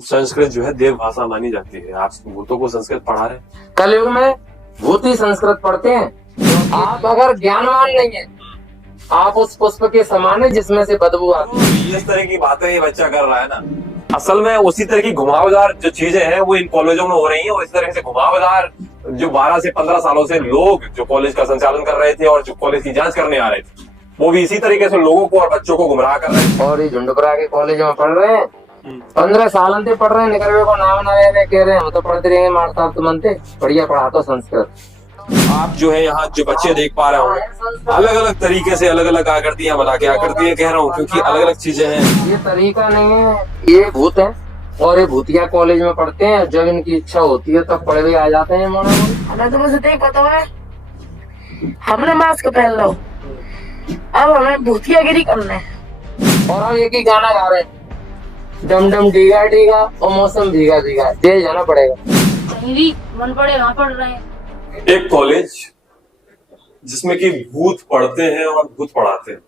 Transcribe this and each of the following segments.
संस्कृत जो है देव भाषा मानी जाती है। आप भूतों को संस्कृत पढ़ा रहे हैं। कलयुग में भूत ही संस्कृत पढ़ते हैं। आप अगर ज्ञानवान नहीं है, आप उस पुष्प के समान है जिसमें से बदबू आती है। इस तरह की बातें ये बच्चा कर रहा है ना, असल में उसी तरह की घुमावदार जो चीजें हैं वो इन कॉलेजों में हो रही हैं। और इस तरह से घुमावदार जो 12 से 15 सालों से लोग जो कॉलेज का संचालन कर रहे थे और जो कॉलेज की जांच करने आ रहे थे, वो भी इसी तरीके से लोगों को और बच्चों को गुमराह कर रहे हैं। और ये झुंडपुरा के कॉलेज में पढ़ रहे हैं, 15 साल से पढ़ रहे हैं, निकलवे को नाम ना ले कह रहे हैं हम तो पढ़ते रहेंगे मारता तो मनते बढ़िया पढ़ा तो संस्कृत। आप जो है यहाँ जो बच्चे देख पा रहे होंगे, अलग अलग तरीके से अलग अलग आकृतियां बना के, आकृतियां कह रहा हूँ क्योंकि अलग अलग चीजें हैं। ये तरीका नहीं है, ये भूत है और ये भूतिया कॉलेज में पढ़ते हैं। जब इनकी इच्छा होती है तब पढ़ भी आ जाते हैं। हमें तो मुझे देख पता है, हमने मास्क पहन लो, अब हमें भूतियागिरी करना है। और हम एक ही गाना गा रहे हैं, डम डम डीगा डीगा और मौसम भीगा भीगा, जेल जाना पड़ेगा। कहीं भी मन पड़े वहाँ पढ़ रहे हैं। एक कॉलेज जिसमें कि भूत पढ़ते हैं और भूत पढ़ाते हैं।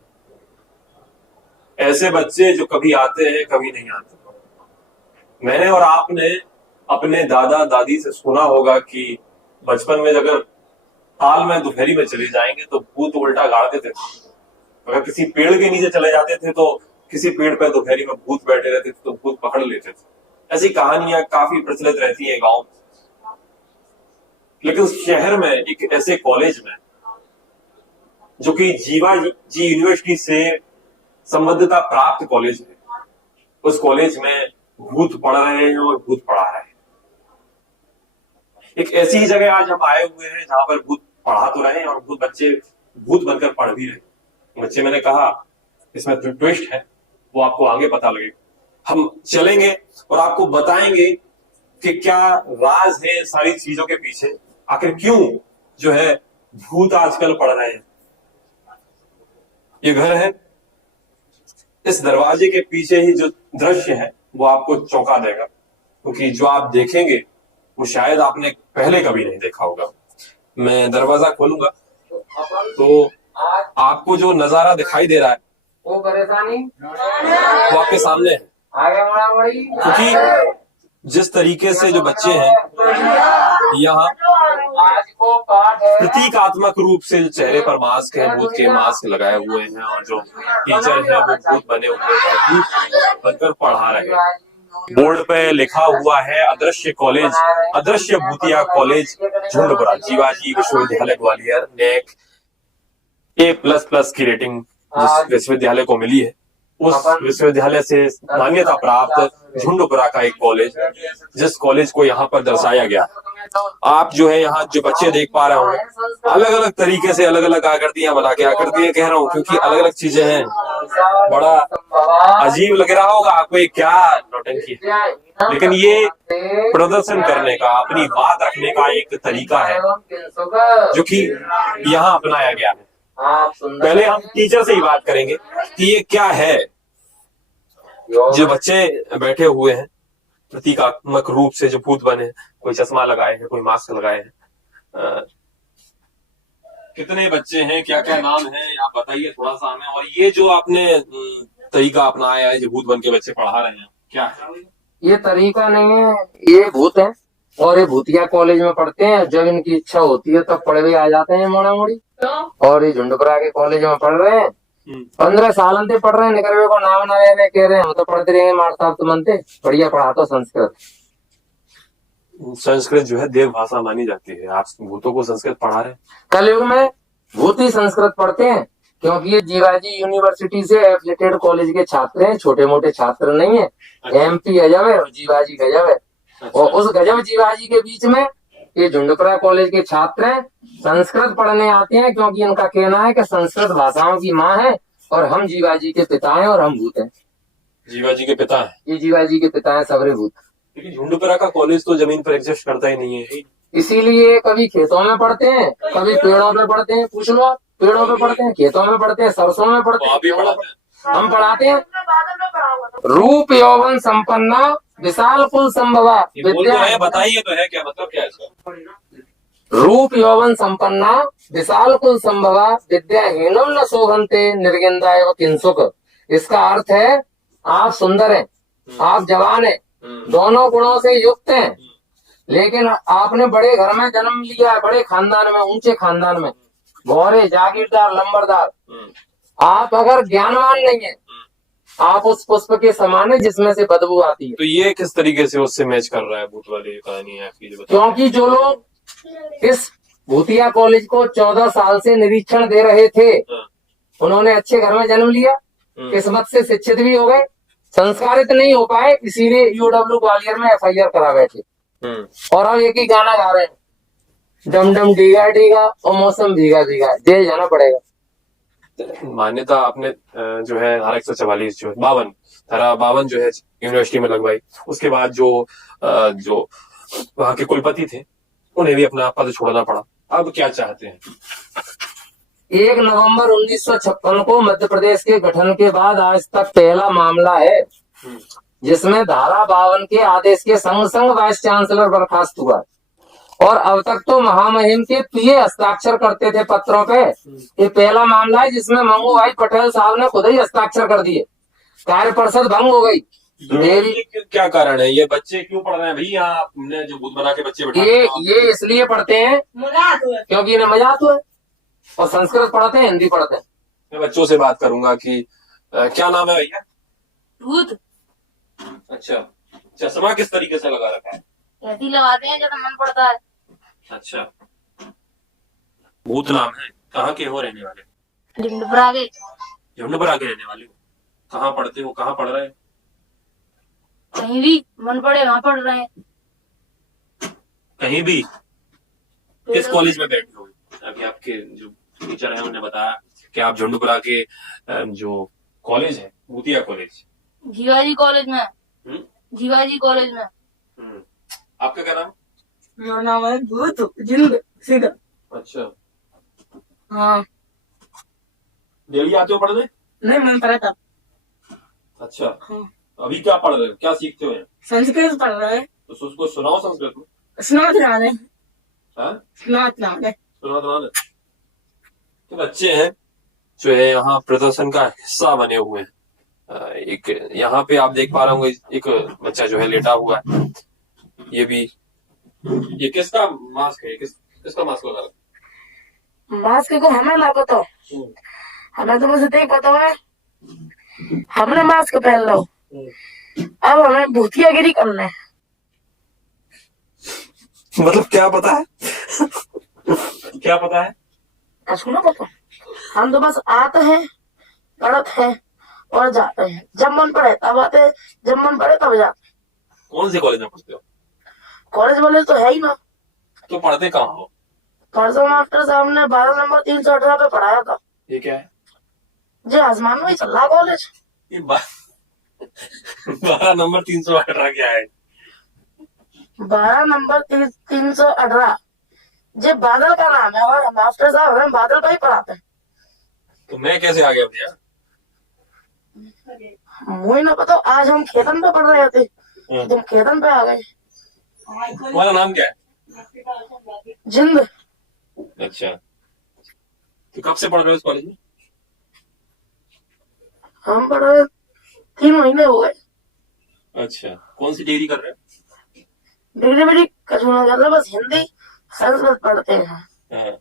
ऐसे बच्चे जो कभी आते हैं कभी नहीं आते। मैंने और आपने अपने दादा दादी से सुना होगा कि बचपन में अगर हाल में दोपहरी में चले जाएंगे तो भूत उल्टा गाड़ देते थे। अगर किसी पेड़ के नीचे चले जाते थे तो किसी पेड़ पे दोपहरी में भूत बैठे रहते थे तो भूत पकड़ लेते थे। ऐसी कहानियां काफी प्रचलित रहती हैं गांव में। लेकिन शहर में एक ऐसे कॉलेज में जो कि जीवाजी यूनिवर्सिटी से संबद्धता प्राप्त कॉलेज है, उस कॉलेज में भूत पढ़ रहे हैं और भूत पढ़ा रहे हैं। एक ऐसी जगह आज हम आए हुए हैं जहां पर भूत पढ़ा तो रहे हैं और भूत बच्चे भूत बनकर पढ़ भी रहे। बच्चे मैंने कहा इसमें ट्विस्ट है, वो आपको आगे पता लगेगा। हम चलेंगे और आपको बताएंगे कि क्या राज है सारी चीजों के पीछे, आखिर क्यों जो है भूत आजकल पढ़ रहे हैं। ये घर है, इस दरवाजे के पीछे ही जो दृश्य है वो आपको चौंका देगा, क्योंकि जो आप देखेंगे वो शायद आपने पहले कभी नहीं देखा होगा। मैं दरवाजा खोलूंगा तो आपको जो नजारा दिखाई दे रहा है वो परेशानी वो आपके सामने है। आगे मुड़ा मुड़ी, क्योंकि जिस तरीके से जो बच्चे हैं यहाँ आज को पाठ है। प्रतीकात्मक रूप से चेहरे पर मास्क है, भूत के मास्क लगाए हुए हैं और जो टीचर है वो भूत बने हुए हैं, भूत बनकर पढ़ा रहे हैं। बोर्ड पे लिखा हुआ है अदृश्य कॉलेज, अदृश्य भूतिया कॉलेज झुंडपुरा, जीवाजी विश्वविद्यालय ग्वालियर। नेक A++ की रेटिंग जिस विश्वविद्यालय को मिली है, उस विश्वविद्यालय से मान्यता प्राप्त झुंडपुरा का एक कॉलेज, जिस कॉलेज को यहाँ पर दर्शाया गया है। आप जो है यहाँ जो बच्चे देख पा रहे होंगे, अलग अलग तरीके से अलग अलग आकृतियां बना के, आकृतियां कह रहा हूँ क्योंकि अलग अलग चीजें हैं। बड़ा अजीब लग रहा होगा आपको ये क्या नौटंकी है, लेकिन ये प्रदर्शन करने का, अपनी बात रखने का एक तरीका है जो कि यहाँ अपनाया गया है। पहले हम टीचर से ही बात करेंगे कि ये क्या है। जो बच्चे बैठे हुए हैं प्रतीकात्मक रूप से जो भूत बने, कोई चश्मा लगाए हैं, कोई मास्क लगाए हैं। कितने बच्चे हैं, क्या क्या नाम है आप बताइए थोड़ा सा हमें। और ये जो आपने तरीका अपनाया है जो भूत बन के बच्चे पढ़ा रहे हैं, क्या है? ये तरीका नहीं है, ये भूत है और ये भूतिया कॉलेज में पढ़ते हैं। जब इनकी इच्छा होती है तब पढ़ भी आ जाते हैं मोड़ा मोड़ी। और ये झुंडपुरा के कॉलेज में पढ़ रहे हैं, 15 साल से पढ़ रहे हैं, निकलवे को नाम ना ले कह रहे हैं हम तो पढ़ते रहेंगे मारता तो मनते बढ़िया पढ़ा तो संस्कृत। संस्कृत जो है देव भाषा मानी जाती है। आप भूतों को संस्कृत पढ़ा रहे हैं। कलयुग में भूत ही संस्कृत पढ़ते हैं, क्योंकि ये जीवाजी यूनिवर्सिटी से एफिलिएटेड कॉलेज के छात्र हैं, छोटे मोटे छात्र नहीं है। MP गजब है और जीवाजी गजब है। और उस गजब जीवाजी के बीच में ये झुंडपुरा कॉलेज के छात्र हैं, संस्कृत पढ़ने आते हैं, क्योंकि इनका कहना है कि संस्कृत भाषाओं की माँ है और हम जीवाजी के पिता हैं और हम भूत हैं। जीवाजी के पिता है, ये जीवाजी के पिता है सबरे भूत। लेकिन झुंडपुरा का कॉलेज तो जमीन पर एग्जिस्ट करता ही नहीं है। इसीलिए कभी खेतों में पढ़ते हैं, कभी पेड़ों पे पढ़ते हैं। पूछ लो, पेड़ों पे पढ़ते हैं, खेतों में पढ़ते हैं, सरसों में पढ़ते हैं। हम पढ़ाते हैं रूप यौवन संपन्ना विशाल कुल संभवा विद्या। बताइए तो है क्या मतलब, क्या है इसका? रूप यौवन संपन्ना विशाल कुल संभवा विद्याहीनम न शोभन्ते निर्गेंदा एवं किंसुक। इसका अर्थ है आप सुंदर हैं, आप जवान हैं, दोनों गुणों से युक्त हैं, लेकिन आपने बड़े घर में जन्म लिया है, बड़े खानदान में, ऊंचे खानदान में, गौरे जागीरदार लंबरदार, आप अगर ज्ञानवान नहीं है, आप उस पुष्प के समान है जिसमें से बदबू आती है। तो ये किस तरीके से उससे मैच कर रहा है भूत वाली कहानी है आपकी जो बता क्योंकि जो लोग इस भूतिया कॉलेज को 14 साल से निरीक्षण दे रहे थे, उन्होंने अच्छे घर में जन्म लिया, किस्मत से शिक्षित भी हो गए, संस्कारित नहीं हो पाए, इसीलिए यूडब्ल्यू ग्वालियर में FIR करा बैठे और अब एक ही गाना गा रहे हैं, डम डम डीगा डीगा और मौसम भीगा भीगा, जेल जाना पड़ेगा। मान्यता आपने जो है धारा 144 जो है 52 धारा 52 जो है यूनिवर्सिटी में लगवाई, उसके बाद जो वहां के कुलपति थे उन्हें भी अपना पद छोड़ना पड़ा। अब क्या चाहते हैं? 1 नवंबर 1956 को मध्य प्रदेश के गठन के बाद आज तक पहला मामला है जिसमें धारा 52 के आदेश के संग संग वाइस चांसलर बर्खास्त हुआ, और अब तक तो महामहिम के PA हस्ताक्षर करते थे पत्रों पे। ये पहला मामला है जिसमें मंगू भाई पटेल साहब ने खुद ही हस्ताक्षर कर दिए, कार्य परिषद भंग हो गई। ये क्या कारण है? ये बच्चे क्यों पढ़ रहे हैं भाई? यहाँ हमने जो भूत बना के बच्चे बैठा ये इसलिए पढ़ते हैं क्योंकि इन्हें मजा आता है, और संस्कृत पढ़ते हैं, हिंदी पढ़ते हैं। मैं बच्चों से बात करूंगा कि क्या नाम है भैया? भूत अच्छा, चश्मा किस तरीके से लगा रखा है? ऐसे ही लगाते हैं जब मन पड़ता है। अच्छा, भूत नाम है। कहाँ के हो रहने वाले? झुंडपुरा के। झुंडपुरा के रहने वाले हो? कहाँ पढ़ते हो? कहाँ पढ़ रहे हैं? कहीं भी मन पड़े वहां पढ़ रहे हैं। कहीं भी? किस कॉलेज में बैठे हो? अभी आपके जो टीचर है उन्होंने बताया कि आप झुंडपुरा के जो कॉलेज है भूतिया कॉलेज, जीवाजी कॉलेज में। जीवाजी कॉलेज में। आपका क्या नाम? मेरा नाम है भूत जिंद सीधा। अच्छा, हाँ। डेली आते हो पढ़ने? नहीं मन पड़ा था। अच्छा, हाँ। अभी क्या पढ़ रहे हो? क्या सीखते हो? संस्कृत पढ़ रहे हैं। तो उसको सुनाओ संस्कृत में। स्नात नाले। हाँ? स्नात नाले। सुना। तो बच्चे हैं जो है यहाँ प्रदर्शन का हिस्सा बने हुए हैं। एक यहाँ पे आप देख पा रहे होंगे एक बच्चा जो है लेटा हुआ है। ये किसका मास्क है? किसका मास्क लगा रखा है? मास्क को हमें ना पता, हमें तो बस इतना ही पता है हमने मास्क पहन लो, अब हमें भूतियागिरी करना है। मतलब क्या पता है? क्या पता है? ऐसा ना पता, हम तो बस आते हैं, पढ़ते हैं और जाते हैं। जब मन पड़े तब आते हैं, जब मन पड़े तब जाते हैं। कौन से कॉलेज में पढ़ते हो? कॉलेज वाले तो है ही ना। तो पढ़ते कहाँ हो? परसों मास्टर साहब ने 12 नंबर 318 पे पढ़ाया था। ये क्या है? जी आसमान में ही चल रहा कॉलेज। ये 12 नंबर 318 क्या है? 12 नंबर 318 जी बादल का नाम है, और मास्टर साहब हमें बादल पर ही पढ़ाते हैं। तो मैं कैसे आ गया भैया? मुझे ना पता, आज हम खेतन पे पढ़ रहे थे, तुम खेतन पे आ गए। तुम्हारा नाम क्या है? जिंद। अच्छा, तो कब से पढ़ रहे हो इस कॉलेज में? हम पढ़ रहे 3 महीने हो गए। अच्छा, कौन सी डिग्री कर रहे हो? डिग्री मेरी कछु ना कर रहे, बस हिंदी संस्कृत पढ़ते हैं। हाँ।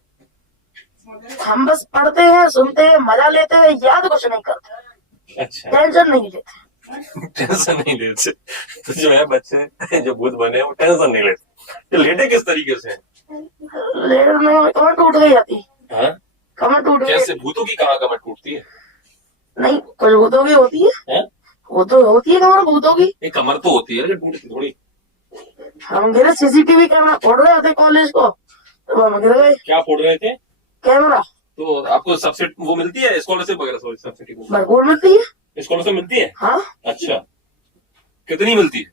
हम बस पढ़ते हैं, सुनते हैं, मजा लेते हैं, याद कुछ नहीं करते। अच्छा, टेंशन नहीं लेते। टेंशन नहीं लेते। तो जो है बच्चे जो भूत बने वो टेंशन नहीं लेते। तो लेटे किस तरीके से? लेकिन में कमर टूट गई जाती। हाँ? कमर टूट गई। कैसे? भूतों की कहाँ कमर टूटती है? नहीं, कुछ भूतों की होती है। हाँ? वो तो होती है कमर भूतों की। एक कमर तो होती है लेकिन टूटती थोड़ी। हम गिरे, CCTV कैमरा फोड़ रहे थे कॉलेज को, तो हम गिर गए। क्या फोड़ रहे थे? कैमरा। तो आपको सब्सिडी वो मिलती है स्कॉलरशिप वगैरह? सब्सिडी भरपूर मिलती है। स्कॉलरशिप मिलती है? हाँ। अच्छा, कितनी मिलती है?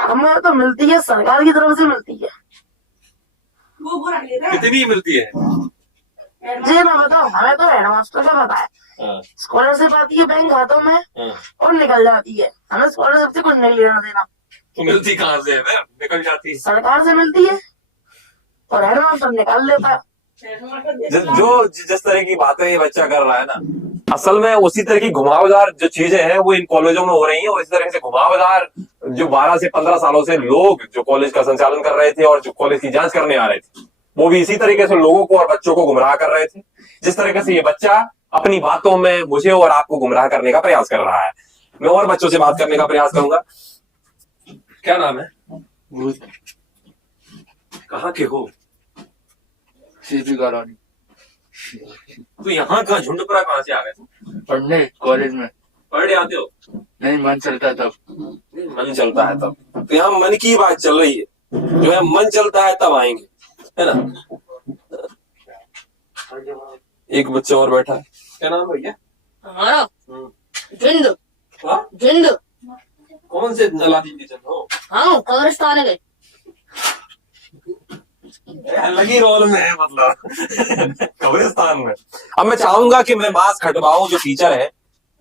हमें तो मिलती है, सरकार की तरफ से मिलती है। कितनी मिलती है? जी ना बताओ, हमें तो हेडमास्टर का पता है। हाँ। स्कॉलरशिप आती है बैंक खातों में हाँ। और निकल जाती है। हमें स्कॉलरशिप से कुछ नहीं लेना देना। तो मिलती कहाँ से है? निकल जाती है। सरकार से मिलती है और हेडमास्टर निकाल लेता है। जिस तरह की बातें ये बच्चा कर रहा है ना, असल में उसी तरह की घुमावदार जो चीजें हैं वो इन कॉलेजों में हो रही हैं, और इस तरह से घुमावदार जो 12 से 15 सालों से लोग जो कॉलेज का संचालन कर रहे थे और जो कॉलेज की जांच करने आ रहे थे, वो भी इसी तरीके से लोगों को और बच्चों को गुमराह कर रहे थे, जिस तरीके से ये बच्चा अपनी बातों में मुझे और आपको गुमराह करने का प्रयास कर रहा है। मैं और बच्चों से बात करने का प्रयास करूंगा। क्या नाम है? कहाँ के हो? CP colony. तो यहाँ का झुंडपुरा कहाँ से आ गए तुम? पढ़ने कॉलेज में। पढ़ने आते हो? नहीं, मन चलता तब। मन चलता है तब। तो यहाँ मन की बात चल रही है, जो है मन चलता है तब आएंगे, है ना? एक बच्चा और बैठा है। क्या नाम है भैया? हमारा जिंद। हाँ? जिंद। कौन से अलादीन के जन हो? हाँ, कब्रिस्तान गए। लगी रोल में है, मतलब कब्रिस्तान में। अब मैं चाहूंगा कि मैं मास्क हटवाऊं, जो टीचर है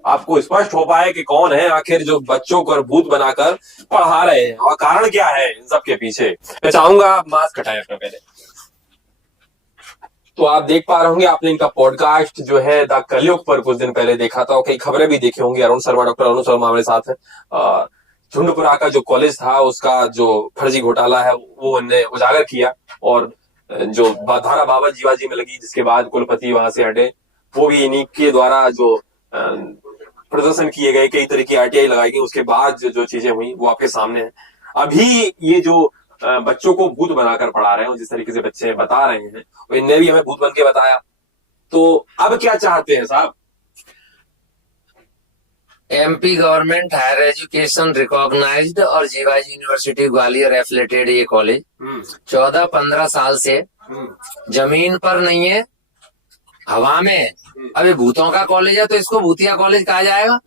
आपको स्पष्ट हो पाए कि कौन है आखिर जो बच्चों को भूत बनाकर पढ़ा रहे हैं और कारण क्या है इन सब के पीछे। मैं चाहूंगा आप मास्क हटाएं अपने पहले। तो आप देख पा रहे होंगे, आपने इनका पॉडकास्ट जो है द कलयुग पर कुछ दिन पहले देखा था और कई खबरें भी देखी होंगी। अरुण शर्मा, डॉक्टर अरुण शर्मा हमारे साथ है। झुंडपुरा का जो कॉलेज था उसका जो फर्जी घोटाला है वो उन्होंने उजागर किया, और जो धारा 52 जीवाजी में लगी जिसके बाद कुलपति वहां से हटे, वो भी इन्हीं के द्वारा जो प्रदर्शन किए गए, कई तरह की आरटीआई लगाई गई, उसके बाद जो चीजें हुई वो आपके सामने है। अभी ये जो बच्चों को भूत बनाकर पढ़ा रहे हैं, जिस तरीके से बच्चे बता रहे हैं, इनने भी हमें भूत बन के बताया। तो अब क्या चाहते हैं साहब? MP government higher education recognised और जीवाजी यूनिवर्सिटी ग्वालियर एफिलेटेड ये कॉलेज 14-15 साल से जमीन पर नहीं है, हवा में है। अभी भूतों का कॉलेज है तो इसको भूतिया कॉलेज कहा जाएगा।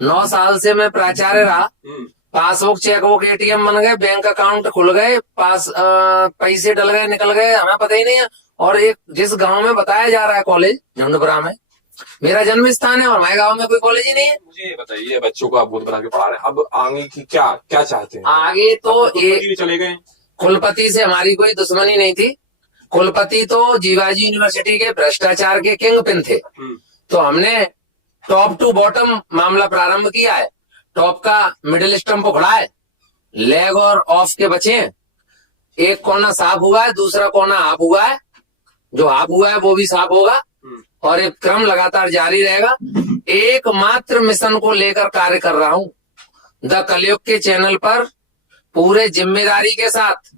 9 साल से मैं प्राचार्य रहा, पासबुक, चेकबुक, एटीएम बन गए, बैंक अकाउंट खुल गए, पैसे डल गए, निकल गए, हमें पता ही नहीं है। और एक जिस गांव में बताया जा रहा है कॉलेज झुंडपुरा में, मेरा जन्म स्थान है और हमारे गांव में कोई कॉलेज ही नहीं है। मुझे ये बताइए, बच्चों को आप भूत बना के पढ़ा रहे हैं, अब आगे की क्या चाहते हैं? आगे तो एक चले गए। कुलपति से हमारी कोई दुश्मनी नहीं थी। कुलपति तो जीवाजी यूनिवर्सिटी के भ्रष्टाचार के किंग पिन थे। तो हमने टॉप टू बॉटम मामला प्रारंभ किया है। टॉप का मिडिल स्टंप उखड़ा है, लेग और ऑफ के बचे हैं। एक कोना साफ हुआ है, दूसरा कोना हाफ हुआ है। जो हाफ हुआ है वो भी साफ होगा और एक क्रम लगातार जारी रहेगा। एकमात्र मिशन को लेकर कार्य कर रहा हूं, द कलयुग के चैनल पर पूरे जिम्मेदारी के साथ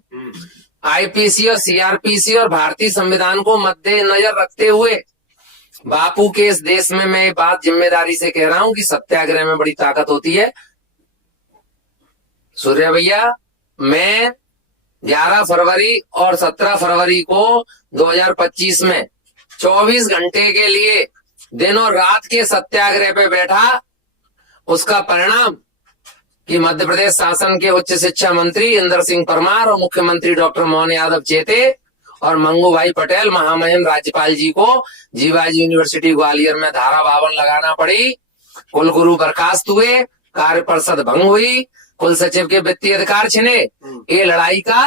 आईपीसी और सीआरपीसी और भारतीय संविधान को मद्देनजर रखते हुए बापू के इस देश में मैं बात जिम्मेदारी से कह रहा हूं कि सत्याग्रह में बड़ी ताकत होती है। सूर्य भैया, मैं 11 फरवरी और 17 फरवरी को 2025 में 24 घंटे के लिए दिन और रात के सत्याग्रह पे बैठा। उसका परिणाम कि मध्य प्रदेश शासन के उच्च शिक्षा मंत्री इंदर सिंह परमार और मुख्यमंत्री डॉक्टर मोहन यादव चेते और मंगू भाई पटेल महामहिम राज्यपाल जी को जीवाजी यूनिवर्सिटी ग्वालियर में धारा 52 लगाना पड़ी। कुलगुरु बर्खास्त हुए, कार्य परिषद भंग हुई, कुल सचिव के वित्तीय अधिकार छिने। ये लड़ाई का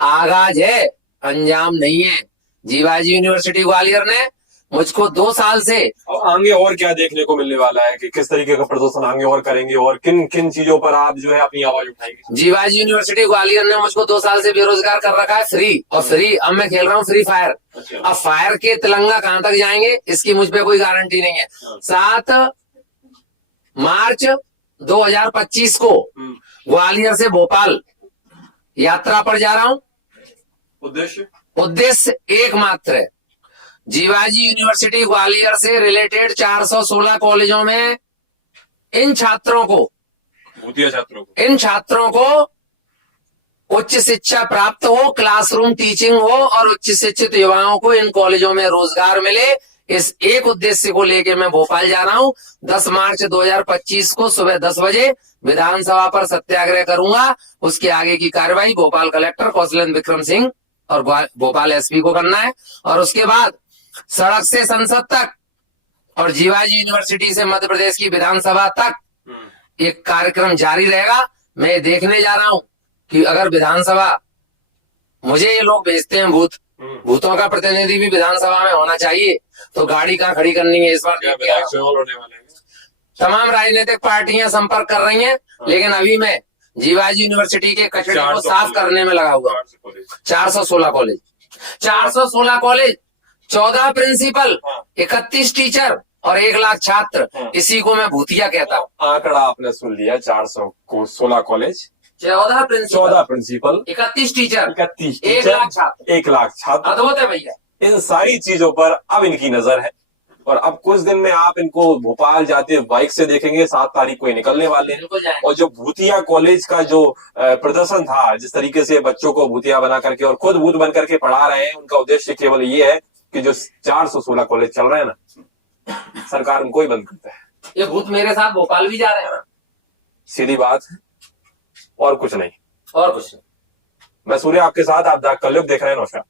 आगाज है, अंजाम नहीं है। जीवाजी यूनिवर्सिटी ग्वालियर ने मुझको 2 साल से आगे और क्या देखने को मिलने वाला है कि किस तरीके का प्रदर्शन आगे और करेंगे और किन किन चीजों पर आप जो है अपनी आवाज उठाएंगे? जीवाजी यूनिवर्सिटी ग्वालियर ने मुझको 2 साल से बेरोजगार कर रखा है, फ्री। और फ्री अब मैं खेल रहा हूँ फ्री फायर। अब फायर के तिलंगा कहां तक जाएंगे इसकी मुझ पे कोई गारंटी नहीं है। 7 मार्च 2025 को ग्वालियर से भोपाल यात्रा पर जा रहा हूँ। उद्देश्य एकमात्र है, जीवाजी यूनिवर्सिटी ग्वालियर से रिलेटेड 416 कॉलेजों में इन छात्रों को उच्च शिक्षा प्राप्त हो, क्लासरूम टीचिंग हो और उच्च शिक्षित युवाओं को इन कॉलेजों में रोजगार मिले। इस एक उद्देश्य को लेकर मैं भोपाल जा रहा हूं। 10 मार्च 2025 को सुबह 10 बजे विधानसभा पर सत्याग्रह करूंगा। उसके आगे की कार्रवाई भोपाल कलेक्टर कौशलेंद्र विक्रम सिंह और भोपाल एसपी को करना है। और उसके बाद सड़क से संसद तक और जीवाजी यूनिवर्सिटी से मध्य प्रदेश की विधानसभा तक एक कार्यक्रम जारी रहेगा। मैं देखने जा रहा हूं कि अगर विधानसभा, मुझे ये लोग भेजते हैं भूतों का प्रतिनिधि भी विधानसभा में होना चाहिए, तो गाड़ी कहाँ खड़ी करनी है इस बार? तमाम राजनीतिक पार्टियां संपर्क कर रही हैं, लेकिन अभी मैं जीवाजी यूनिवर्सिटी के कचरे को 400 साफ करने में लगा हुआ। 416 कॉलेज, 416 कॉलेज, 14 प्रिंसिपल, 31 टीचर और 1 लाख छात्र, इसी को मैं भूतिया कहता हूँ। आंकड़ा आपने सुन लिया, 416 कॉलेज, 14 प्रिंसिपल, 31 टीचर, 31 1 लाख छात्र, 1 लाख छात्र। अद्भुत है भैया। इन सारी चीजों पर अब इनकी नजर है और अब कुछ दिन में आप इनको भोपाल जाते बाइक से देखेंगे। 7 तारीख को ये निकलने वाले हैं। बिल्कुल जाएंगे। और जो भूतिया कॉलेज का जो प्रदर्शन था, जिस तरीके से बच्चों को भूतिया बना करके और खुद भूत बन करके पढ़ा रहे हैं, उनका उद्देश्य केवल ये है कि जो 416 कॉलेज चल रहे हैं ना, सरकार उनको ही बंद करता है। ये भूत मेरे साथ भोपाल भी जा रहे हैं। सीधी बात है, और कुछ नहीं। और कुछ नहीं। मैं सूर्य आपके साथ, आप कलयुग देख रहे हैं नौशाद।